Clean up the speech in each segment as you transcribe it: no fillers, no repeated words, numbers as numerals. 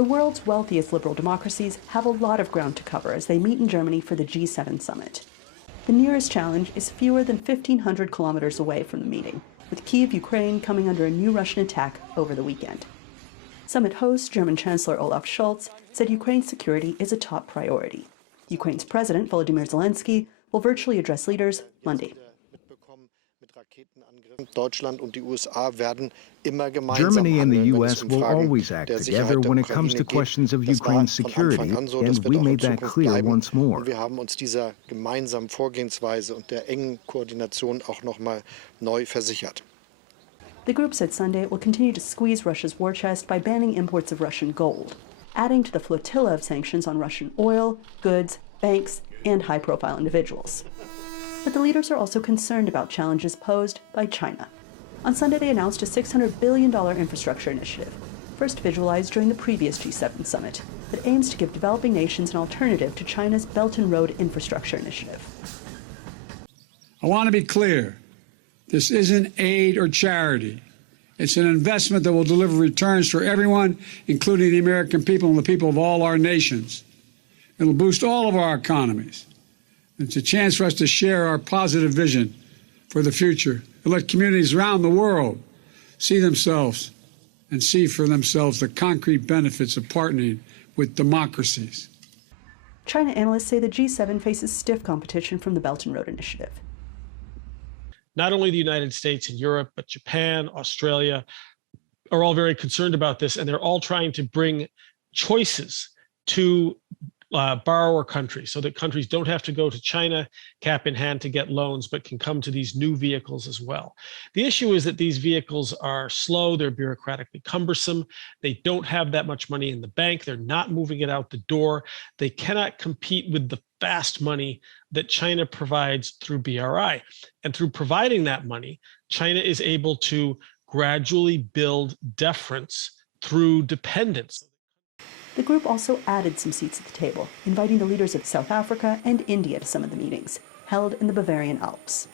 The world's wealthiest liberal democracies have a lot of ground to cover as they meet in Germany for the G7 summit. The nearest challenge is fewer than 1,500 kilometers away from the meeting, with Kyiv, Ukraine coming under a new Russian attack over the weekend. Summit host German Chancellor Olaf Scholz said Ukraine's security is a top priority. Ukraine's President Volodymyr Zelensky will virtually address leaders Monday. Germany and the U.S. will always act together when it comes to questions of Ukraine's security, and we made that clear once more. Wir haben uns dieser gemeinsamen Vorgehensweise und der engen Koordination auch noch mal neu versichert. The group said Sunday it will continue to squeeze Russia's war chest by banning imports of Russian gold, adding to the flotilla of sanctions on Russian oil, goods, banks, and high-profile individuals. But the leaders are also concerned about challenges posed by China. On Sunday, they announced a $600 billion infrastructure initiative, first visualized during the previous G7 summit, that aims to give developing nations an alternative to China's Belt and Road Infrastructure Initiative. I want to be clear. This isn't aid or charity. It's an investment that will deliver returns for everyone, including the American people and the people of all our nations. It'll boost all of our economies. It's a chance for us to share our positive vision for the future and let communities around the world see themselves and see for themselves the concrete benefits of partnering with democracies. China analysts say the G7 faces stiff competition from the Belt and Road Initiative. Not only the United States and Europe, but Japan, Australia are all very concerned about this, and they're all trying to bring choices to borrower countries so that countries don't have to go to China cap in hand to get loans, but can come to these new vehicles as well. The issue is that these vehicles are slow, they're bureaucratically cumbersome, they don't have that much money in the bank, they're not moving it out the door, they cannot compete with the fast money that China provides through BRI. And through providing that money, China is able to gradually build deference through dependence. The group also added some seats at the table, inviting the leaders of South Africa and India to some of the meetings, held in the Bavarian Alps.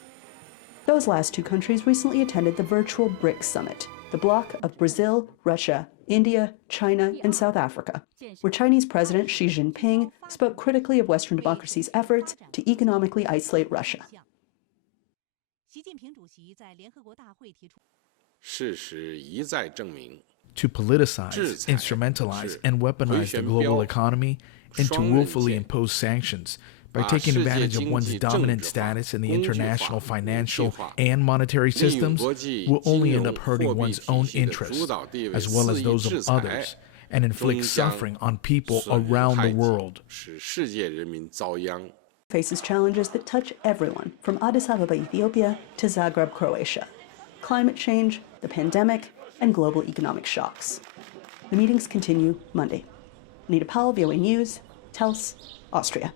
Those last two countries recently attended the virtual BRICS summit, the bloc of Brazil, Russia, India, China, and South Africa, where Chinese President Xi Jinping spoke critically of Western democracies' efforts to economically isolate Russia. 事实一再证明 to politicize, instrumentalize, and weaponize the global economy, and to willfully impose sanctions by taking advantage of one's dominant status in the international financial and monetary systems will only end up hurting one's own interests, as well as those of others, and inflict suffering on people around the world. Faces challenges that touch everyone, from Addis Ababa, Ethiopia, to Zagreb, Croatia. Climate change, the pandemic, and global economic shocks. The meetings continue Monday. Anita Powell, VOA News, Tels, Austria.